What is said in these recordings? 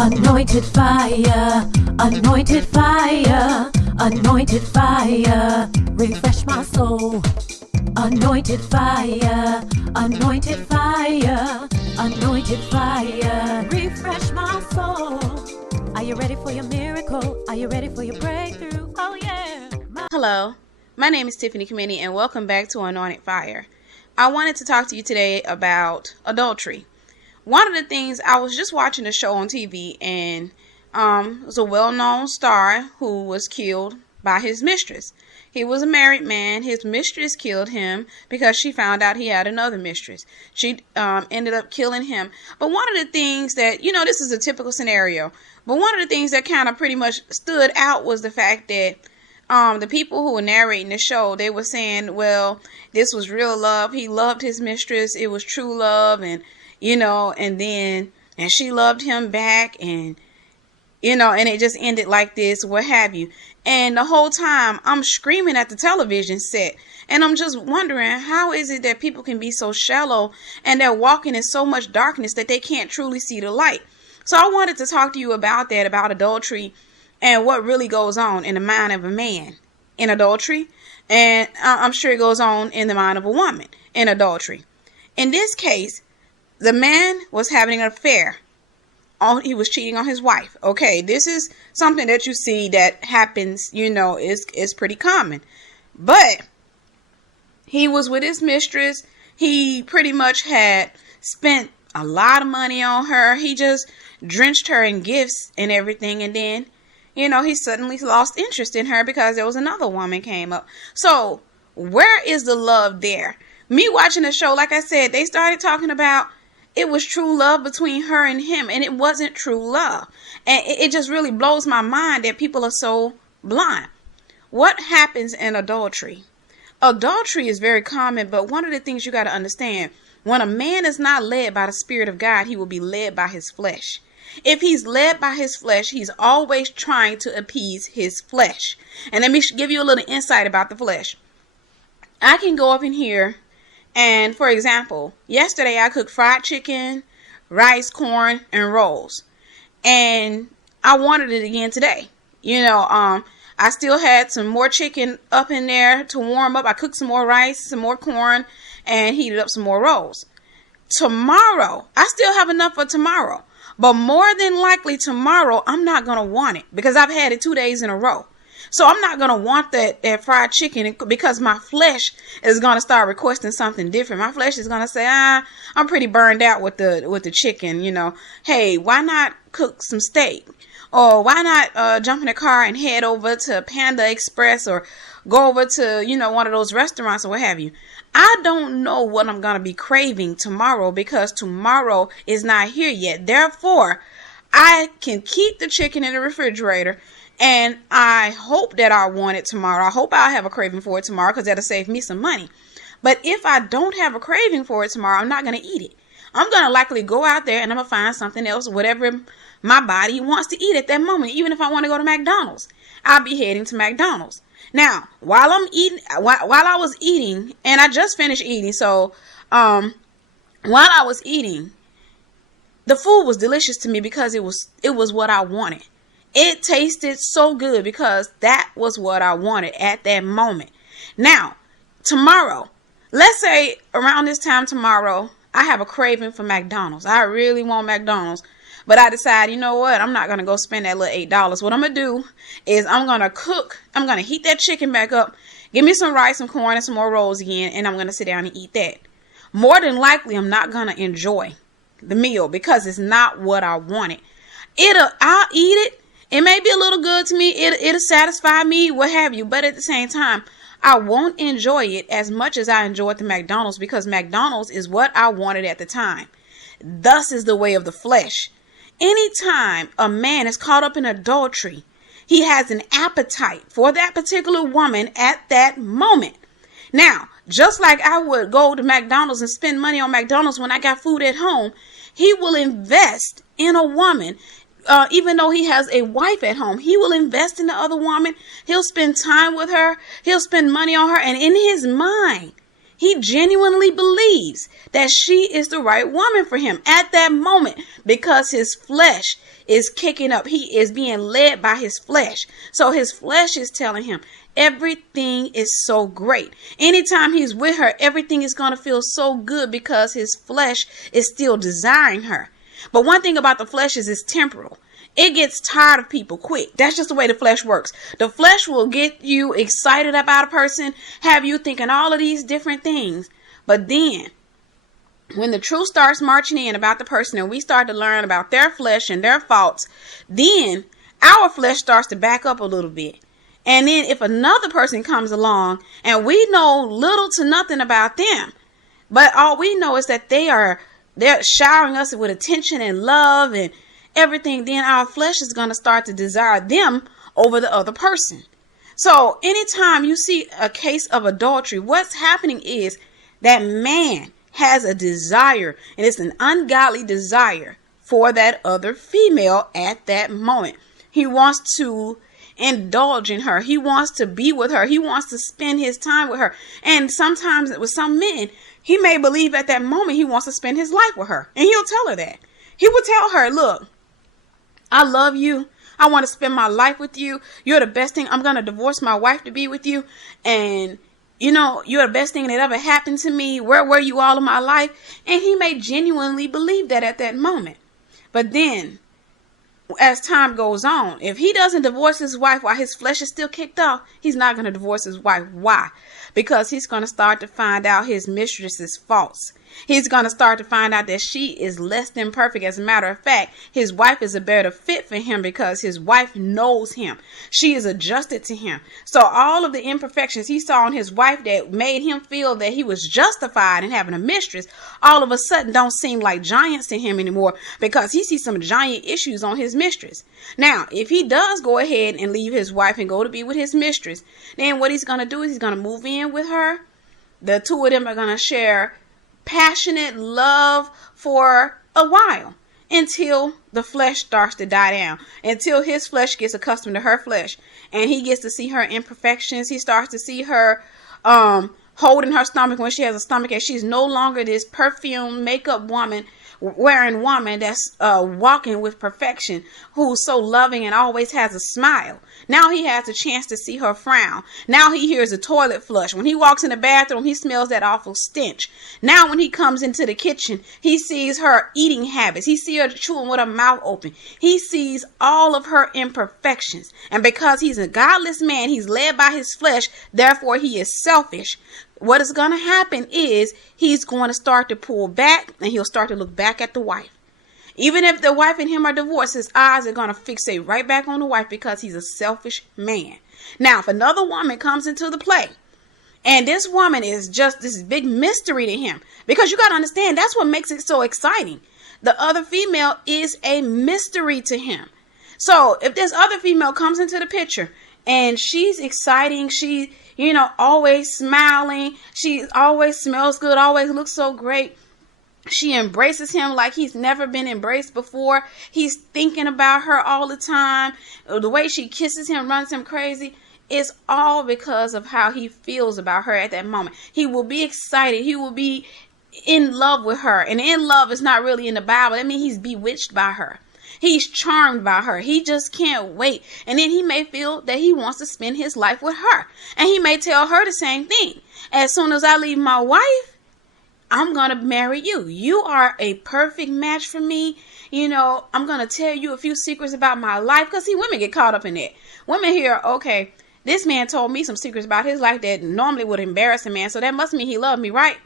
Anointed fire, anointed fire, anointed fire, refresh my soul. Anointed fire, anointed fire, anointed fire, refresh my soul. Are you ready for your miracle? Are you ready for your breakthrough? Oh yeah. Hello, my name is Tiffany and welcome back to Anointed Fire. I wanted to talk to you today about adultery. One of the things, I was just watching a show on TV, and it was a well-known star who was killed by his mistress. He was a married man. His mistress killed him because she found out he had another mistress. She ended up killing him. But one of the things that, this is a typical scenario, but one of the things that kind of pretty much stood out was the fact that the people who were narrating the show, they were saying, well, this was real love. He loved his mistress. It was true love. And and she loved him back, and it just ended like this, what have you. And the whole time I'm screaming at the television set, and I'm just wondering, how is it that people can be so shallow and they're walking in so much darkness that they can't truly see the light? So I wanted to talk to you about that, about adultery and what really goes on in the mind of a man in adultery. And I'm sure it goes on in the mind of a woman in adultery. In this case, the man was having an affair. He was cheating on his wife. Okay, this is something that you see that happens, is pretty common. But he was with his mistress. He pretty much had spent a lot of money on her. He just drenched her in gifts and everything. And then, he suddenly lost interest in her because there was another woman came up. So where is the love there? Me watching the show, like I said, they started talking about it was true love between her and him, and it wasn't true love. And it just really blows my mind that people are so blind. What happens in adultery? Adultery is very common, but one of the things you got to understand, when a man is not led by the Spirit of God, he will be led by his flesh. If he's led by his flesh, he's always trying to appease his flesh. And let me give you a little insight about the flesh. I can go up in here and, for example, yesterday I cooked fried chicken, rice, corn, and rolls. And I wanted it again today. I still had some more chicken up in there to warm up. I cooked some more rice, some more corn, and heated up some more rolls. Tomorrow, I still have enough for tomorrow. But more than likely tomorrow, I'm not going to want it because I've had it 2 days in a row. So I'm not going to want that fried chicken because my flesh is going to start requesting something different. My flesh is going to say, I'm pretty burned out with the chicken, Hey, why not cook some steak? Or why not jump in a car and head over to Panda Express or go over to, one of those restaurants or what have you. I don't know what I'm going to be craving tomorrow because tomorrow is not here yet. Therefore, I can keep the chicken in the refrigerator. And I hope that I want it tomorrow. I hope I'll have a craving for it tomorrow because that'll save me some money. But if I don't have a craving for it tomorrow, I'm not going to eat it. I'm going to likely go out there and I'm going to find something else, whatever my body wants to eat at that moment. Even if I want to go to McDonald's, I'll be heading to McDonald's. Now, while I was eating, and I just finished eating, so while I was eating, the food was delicious to me because it was what I wanted. It tasted so good because that was what I wanted at that moment. Now, tomorrow, let's say around this time tomorrow, I have a craving for McDonald's. I really want McDonald's. But I decide, you know what? I'm not going to go spend that little $8. What I'm going to do is I'm going to heat that chicken back up, give me some rice, some corn, and some more rolls again, and I'm going to sit down and eat that. More than likely, I'm not going to enjoy the meal because it's not what I wanted. I'll eat it. It may be a little good to me. It'll satisfy me, what have you. But at the same time, I won't enjoy it as much as I enjoyed the McDonald's because McDonald's is what I wanted at the time. Thus is the way of the flesh. Anytime a man is caught up in adultery, he has an appetite for that particular woman at that moment. Now, just like I would go to McDonald's and spend money on McDonald's when I got food at home, he will invest in a woman. Even though he has a wife at home, he will invest in the other woman. He'll spend time with her. He'll spend money on her. And in his mind, He genuinely believes that she is the right woman for him at that moment because his flesh is kicking up. He is being led by his flesh. So his flesh is telling him everything is so great. Anytime he's with her, everything is going to feel so good because his flesh is still desiring her. But one thing about the flesh is it's temporal. It gets tired of people quick. That's just the way the flesh works. The flesh will get you excited about a person, have you thinking all of these different things. But then, when the truth starts marching in about the person and we start to learn about their flesh and their faults, then our flesh starts to back up a little bit. And then if another person comes along and we know little to nothing about them, but all we know is that they're showering us with attention and love and everything, then our flesh is going to start to desire them over the other person. So anytime you see a case of adultery, what's happening is that man has a desire, and it's an ungodly desire for that other female at that moment. He wants to indulge in her. He wants to be with her. He wants to spend his time with her. And sometimes with some men, he may believe at that moment he wants to spend his life with her. And he'll tell her that. He will tell her, look, I love you. I want to spend my life with you. You're the best thing. I'm going to divorce my wife to be with you. And, you know, you're the best thing that ever happened to me. Where were you all of my life? And he may genuinely believe that at that moment. But then, as time goes on, if he doesn't divorce his wife while his flesh is still kicked off, he's not going to divorce his wife. Why? Because he's going to start to find out his mistress's faults. He's going to start to find out that she is less than perfect. As a matter of fact, his wife is a better fit for him because his wife knows him. She is adjusted to him. So all of the imperfections he saw in his wife that made him feel that he was justified in having a mistress, all of a sudden don't seem like giants to him anymore because he sees some giant issues on his mistress. Now, if he does go ahead and leave his wife and go to be with his mistress, then what he's going to do is he's going to move in with her. The two of them are going to share passionate love for a while until the flesh starts to die down, until his flesh gets accustomed to her flesh and he gets to see her imperfections. He starts to see her holding her stomach when she has a stomach ache. She's no longer this perfume makeup woman wearing woman that's walking with perfection, who's so loving and always has a smile. Now he has a chance to see her frown. Now he hears a toilet flush. When he walks in the bathroom, he smells that awful stench. Now when he comes into the kitchen, he sees her eating habits. He sees her chewing with her mouth open. He sees all of her imperfections. And because he's a godless man, he's led by his flesh, therefore he is selfish. What is going to happen is he's going to start to pull back and he'll start to look back at the wife. Even if the wife and him are divorced, his eyes are going to fixate right back on the wife because he's a selfish man. Now, if another woman comes into the play and this woman is just this big mystery to him, because you got to understand, that's what makes it so exciting. The other female is a mystery to him. So if this other female comes into the picture and she's exciting, she, always smiling, she always smells good, always looks so great, she embraces him like he's never been embraced before, he's thinking about her all the time, the way she kisses him runs him crazy, it's all because of how he feels about her at that moment. He will be excited, he will be in love with her, and in love is not really in the Bible. That means he's bewitched by her. He's charmed by her. He just can't wait. And then he may feel that he wants to spend his life with her. And he may tell her the same thing. As soon as I leave my wife, I'm going to marry you. You are a perfect match for me. I'm going to tell you a few secrets about my life. Because see, women get caught up in that. Women hear, okay, this man told me some secrets about his life that normally would embarrass a man. So that must mean he loved me, right?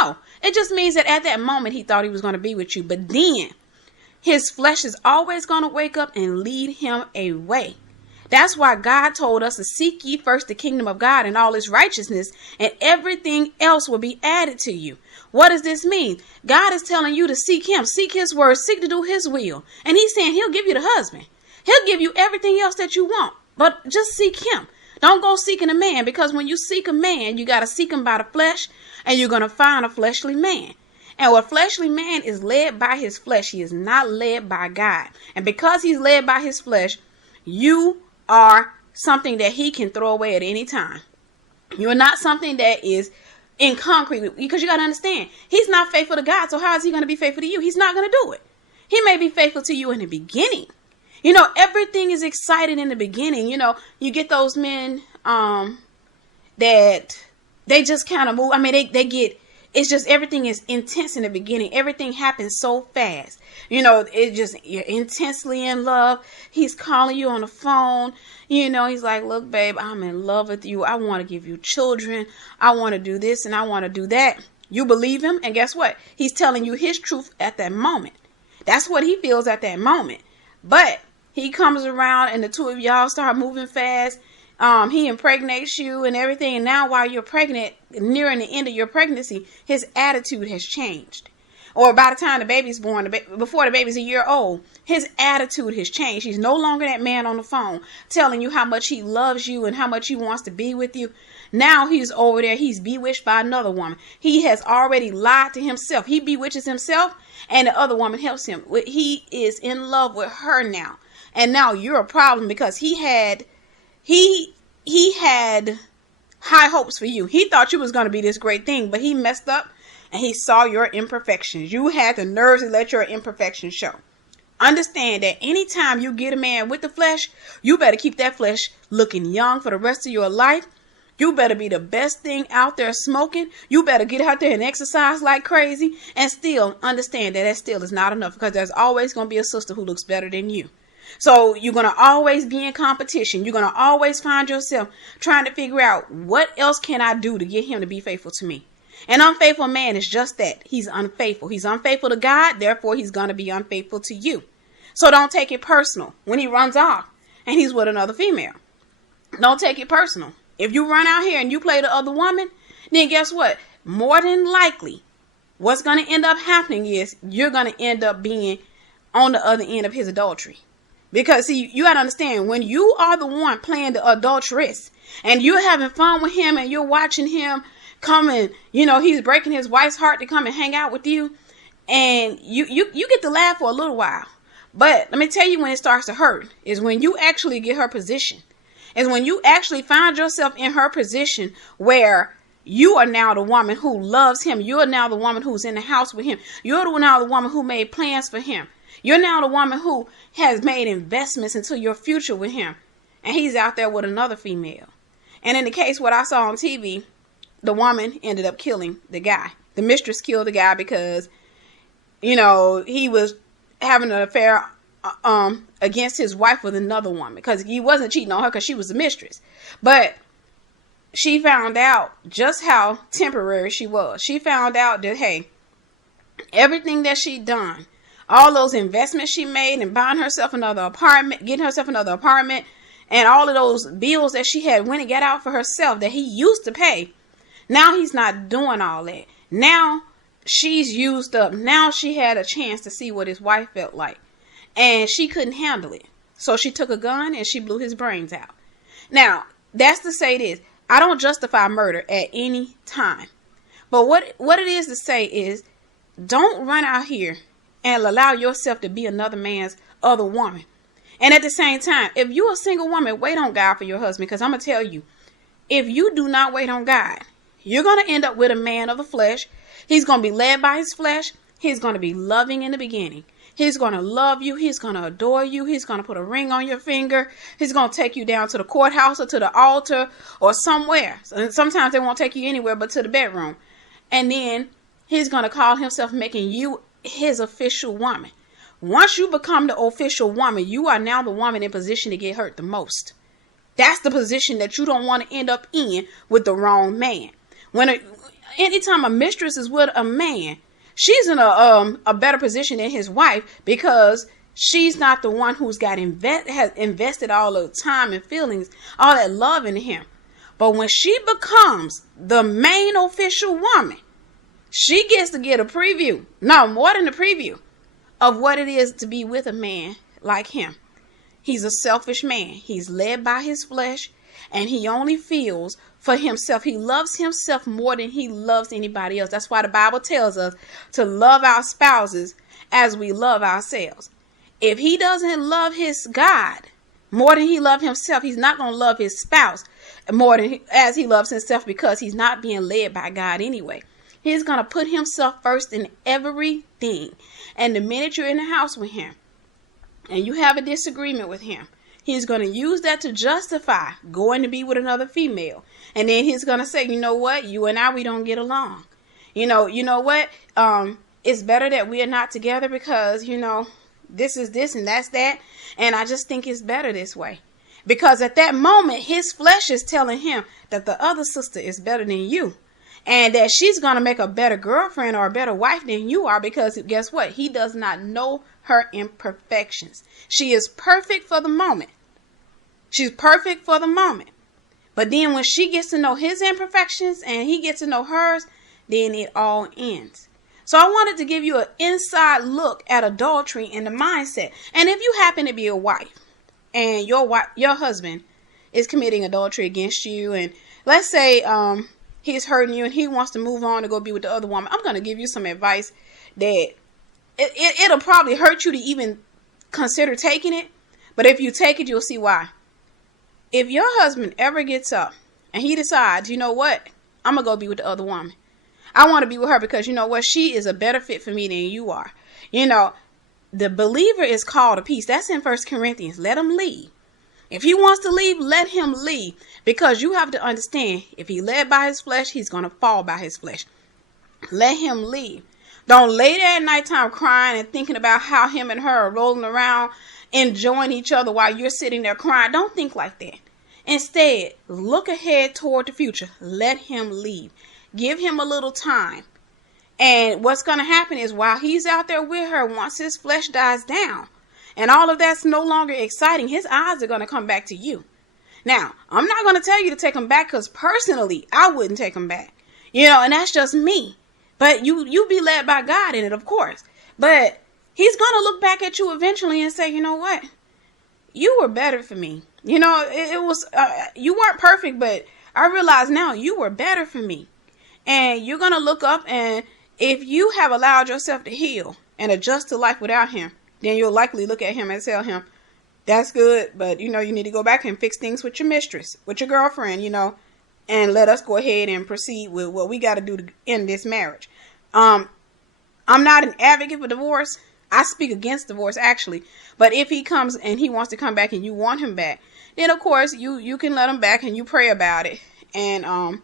No, it just means that at that moment he thought he was going to be with you. But then his flesh is always going to wake up and lead him away. That's why God told us to seek ye first the kingdom of God and all his righteousness, and everything else will be added to you. What does this mean? God is telling you to seek him, seek his word, seek to do his will. And he's saying he'll give you the husband. He'll give you everything else that you want, but just seek him. Don't go seeking a man, because when you seek a man, you got to seek him by the flesh, and you're going to find a fleshly man. And a fleshly man is led by his flesh. He is not led by God. And because he's led by his flesh, you are something that he can throw away at any time. You're not something that is in concrete, because you got to understand, he's not faithful to God. So how is he going to be faithful to you? He's not going to do it. He may be faithful to you in the beginning. You know, everything is exciting in the beginning. You know, you get those men that they just kind of move. I mean, they get, it's just everything is intense in the beginning. Everything happens so fast. You know, it just, you're intensely in love. He's calling you on the phone. You know, he's like, look, babe, I'm in love with you. I want to give you children. I want to do this and I want to do that. You believe him. And guess what? He's telling you his truth at that moment. That's what he feels at that moment. But he comes around and the two of y'all start moving fast. He impregnates you and everything. And now while you're pregnant, nearing the end of your pregnancy, his attitude has changed. Or by the time the baby's born, before the baby's a year old, his attitude has changed. He's no longer that man on the phone telling you how much he loves you and how much he wants to be with you. Now he's over there. He's bewitched by another woman. He has already lied to himself. He bewitches himself and the other woman helps him. He is in love with her now. And now you're a problem because he had high hopes for you. He thought you was going to be this great thing, but he messed up and he saw your imperfections. You had the nerves to let your imperfections show. Understand that anytime you get a man with the flesh, you better keep that flesh looking young for the rest of your life. You better be the best thing out there smoking. You better get out there and exercise like crazy. And still understand that still is not enough, because there's always going to be a sister who looks better than you. So you're going to always be in competition. You're going to always find yourself trying to figure out, what else can I do to get him to be faithful to me? An unfaithful man is just that. He's unfaithful. He's unfaithful to God. Therefore, he's going to be unfaithful to you. So don't take it personal when he runs off and he's with another female. Don't take it personal. If you run out here and you play the other woman, then guess what? More than likely, what's going to end up happening is you're going to end up being on the other end of his adultery. Because, see, you got to understand, when you are the one playing the adulteress and you're having fun with him and you're watching him come and, you know, he's breaking his wife's heart to come and hang out with you, and you get to laugh for a little while. But let me tell you, when it starts to hurt is when you actually get her position. Is when you actually find yourself in her position where you are now the woman who loves him. You're now the woman who's in the house with him. You're now the woman who made plans for him. You're now the woman who has made investments into your future with him. And he's out there with another female. And in the case what I saw on TV, the woman ended up killing the guy. The mistress killed the guy because, you know, he was having an affair against his wife with another woman, because he wasn't cheating on her because she was the mistress. But she found out just how temporary she was. She found out that, hey, everything that she done, all those investments she made and buying herself another apartment, getting herself another apartment, and all of those bills that she had went and got out for herself that he used to pay, now he's not doing all that. Now she's used up. Now she had a chance to see what his wife felt like. And she couldn't handle it. So she took a gun and she blew his brains out. Now, that's to say this. I don't justify murder at any time. But what it is to say is, don't run out here and allow yourself to be another man's other woman. And at the same time, if you're a single woman, wait on God for your husband. Because I'm going to tell you, if you do not wait on God, you're going to end up with a man of the flesh. He's going to be led by his flesh. He's going to be loving in the beginning. He's going to love you. He's going to adore you. He's going to put a ring on your finger. He's going to take you down to the courthouse or to the altar or somewhere. Sometimes they won't take you anywhere but to the bedroom. And then he's going to call himself making you his official woman. Once you become the official woman, you are now the woman in position to get hurt the most. That's the position that you don't want to end up in with the wrong man. Anytime a mistress is with a man, she's in a better position than his wife, because she's not the one who's has invested all the time and feelings, all that love into him. But when she becomes the main official woman, she gets to get a preview, no more than a preview, of what it is to be with a man like him. He's a selfish man. He's led by his flesh, and he only feels for himself. He loves himself more than he loves anybody else. That's why the Bible tells us to love our spouses as we love ourselves. If he doesn't love his God, More than he loves himself, he's not going to love his spouse more than as he loves himself, because he's not being led by God anyway. He's going to put himself first in everything. And the minute you're in the house with him and you have a disagreement with him, he's going to use that to justify going to be with another female. And then he's going to say, you know what? You and I, we don't get along. You know what? It's better that we are not together because, this is this and that's that. And I just think it's better this way. Because at that moment, his flesh is telling him that the other sister is better than you. And that she's going to make a better girlfriend or a better wife than you are, because guess what? He does not know her imperfections. She is perfect for the moment. She's perfect for the moment. But then when she gets to know his imperfections and he gets to know hers, then it all ends. So I wanted to give you an inside look at adultery and the mindset. And if you happen to be a wife and your husband is committing adultery against you, and let's say he's hurting you and he wants to move on to go be with the other woman, I'm going to give you some advice that it'll probably hurt you to even consider taking it. But if you take it, you'll see why. If your husband ever gets up and he decides, you know what, I'm going to go be with the other woman. I want to be with her because, you know what, she is a better fit for me than you are. The believer is called to peace. That's in 1 Corinthians. Let him leave. If he wants to leave, let him leave. Because you have to understand, if he led by his flesh, he's going to fall by his flesh. Let him leave. Don't lay there at nighttime crying and thinking about how him and her are rolling around, enjoying each other while you're sitting there crying. Don't think like that. Instead, look ahead toward the future. Let him leave. Give him a little time. And what's going to happen is while he's out there with her, once his flesh dies down and all of that's no longer exciting, his eyes are going to come back to you. Now, I'm not going to tell you to take him back, because personally, I wouldn't take him back. And that's just me. But you be led by God in it, of course. But he's going to look back at you eventually and say, you know what? You were better for me. It was, you weren't perfect, but I realize now you were better for me. And you're going to look up, and if you have allowed yourself to heal and adjust to life without him, then you'll likely look at him and tell him, that's good, but you need to go back and fix things with your mistress, with your girlfriend, and let us go ahead and proceed with what we got to do to end this marriage. I'm not an advocate for divorce. I speak against divorce, actually. But if he comes and he wants to come back and you want him back, then of course you can let him back and you pray about it. And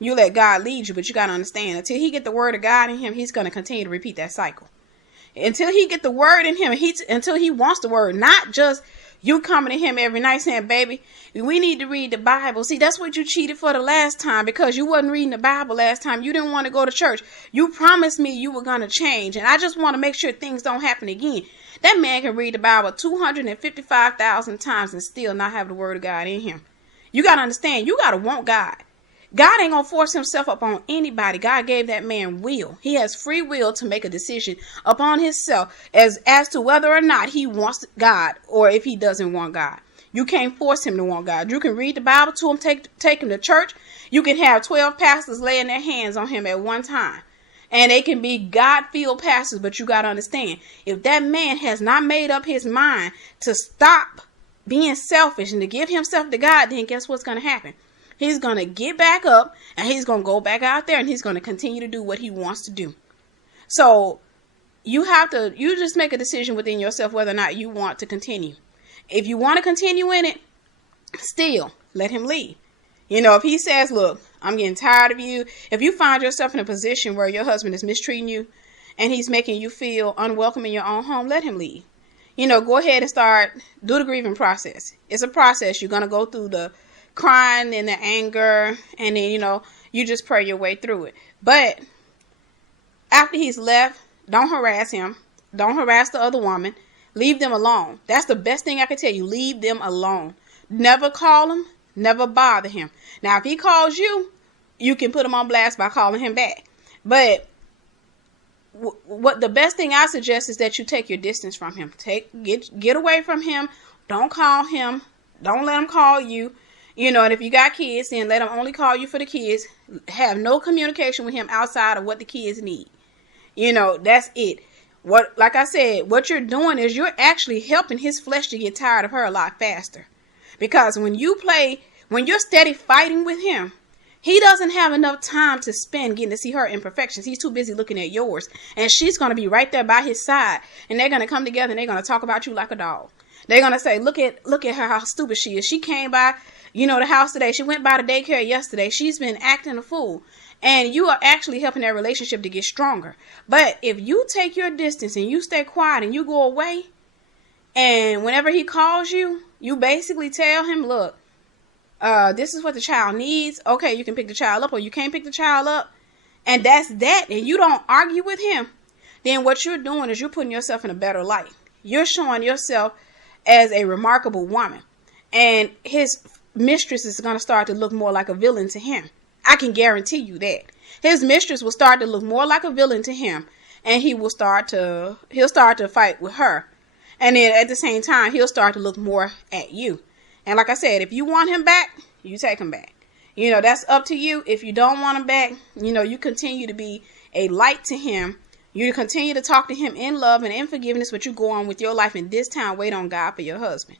you let God lead you. But you got to understand, until he get the word of God in him, he's going to continue to repeat that cycle. Until he get the word in him, until he wants the word, not just you coming to him every night saying, baby, we need to read the Bible. See, that's what you cheated for the last time, because you wasn't reading the Bible last time. You didn't want to go to church. You promised me you were going to change. And I just want to make sure things don't happen again. That man can read the Bible 255,000 times and still not have the word of God in him. You got to understand, you got to want God. God ain't going to force himself upon anybody. God gave that man will. He has free will to make a decision upon himself as to whether or not he wants God or if he doesn't want God. You can't force him to want God. You can read the Bible to him, take him to church. You can have 12 pastors laying their hands on him at one time. And they can be God-filled pastors, but you got to understand, if that man has not made up his mind to stop being selfish and to give himself to God, then guess what's going to happen? He's going to get back up and he's going to go back out there and he's going to continue to do what he wants to do. So you just make a decision within yourself whether or not you want to continue. If you want to continue in it, still let him leave. If he says, look, I'm getting tired of you. If you find yourself in a position where your husband is mistreating you and he's making you feel unwelcome in your own home, let him leave. Go ahead and do the grieving process. It's a process. You're going to go through the crying and the anger, and then you just pray your way through it. But after he's left, don't harass him. Don't harass the other woman. Leave them alone. That's the best thing I can tell you. Leave them alone. Never call him. Never bother him. Now, if he calls you, you can put him on blast by calling him back. But what the best thing I suggest is that you take your distance from him. Get away from him. Don't call him. Don't let him call you. And if you got kids, then let him only call you for the kids. Have no communication with him outside of what the kids need. That's it. like I said, what you're doing is you're actually helping his flesh to get tired of her a lot faster. Because when you're steady fighting with him, he doesn't have enough time to spend getting to see her imperfections. He's too busy looking at yours. And she's going to be right there by his side. And they're going to come together and they're going to talk about you like a dog. They're going to say, look at her, how stupid she is. She came by, the house today. She went by the daycare yesterday. She's been acting a fool. And you are actually helping that relationship to get stronger. But if you take your distance and you stay quiet and you go away, and whenever he calls you, you basically tell him, look, this is what the child needs. Okay, you can pick the child up, or you can't pick the child up. And that's that. And you don't argue with him. Then what you're doing is you're putting yourself in a better light. You're showing yourself as a remarkable woman. And his mistress is going to start to look more like a villain to him. I can guarantee you that. His mistress will start to look more like a villain to him. And he'll start to fight with her. And then at the same time, he'll start to look more at you. And like I said, if you want him back, you take him back. That's up to you. If you don't want him back, you continue to be a light to him. You continue to talk to him in love and in forgiveness, but you go on with your life, and this time wait on God for your husband.